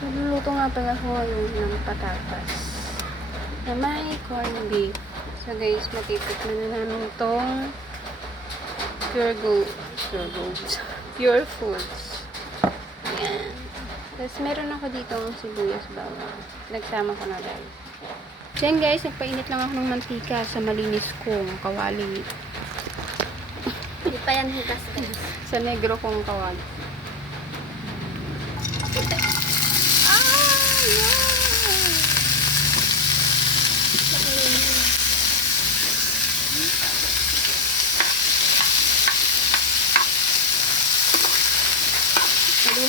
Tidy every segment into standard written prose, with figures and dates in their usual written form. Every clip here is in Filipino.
So, luluto nga pala ako ngayon ng patatas na may corned beef. So, guys, matitikman na namin itong Pure Foods. Ayan. Tapos, meron ako dito ng sibuyas bawang. Nagsama ko na guys. Diyan guys, nagpainit lang ako ng mantika sa malinis kong kawali. Hindi pa yan hugas guys. Sa negro kong kawali.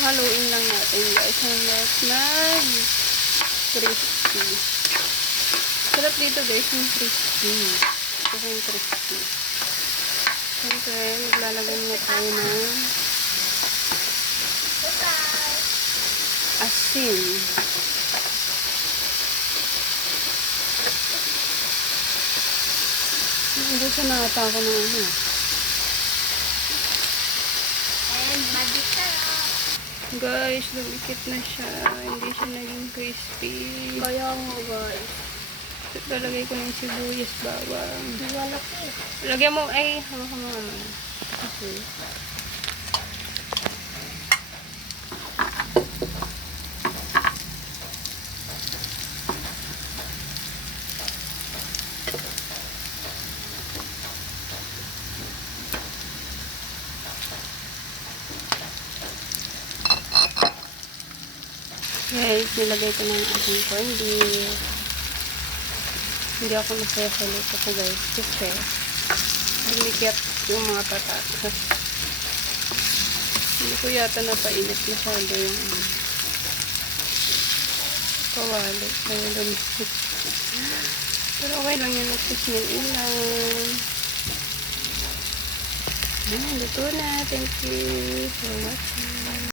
Haluin lang natin guys hanggat mag-crispy. Sarap dito guys yung crispy. Ito yung crispy. Siyempre, maglalagay na tayo ng asin. Hindi siya nakata ako ng ano. And magic sarap. Guys, lumikit na siya. Hindi siya naging crispy. Kaya mo guys. Lalagay ko ng sibuyas bawang. Wala ko. Lagyan mo, ay, hawakan mo naman. Okay. Guys, nilagay ko na yung ating corned beef. Hindi ako masaya sa luto ko guys. Kasi, lumikit yung mga patatas. Hindi ko yata napainit masyado yung kawali. Kaya lumikit. Pero okay lang yun. Nagsusmil ulang. Luto na. Thank you for watching.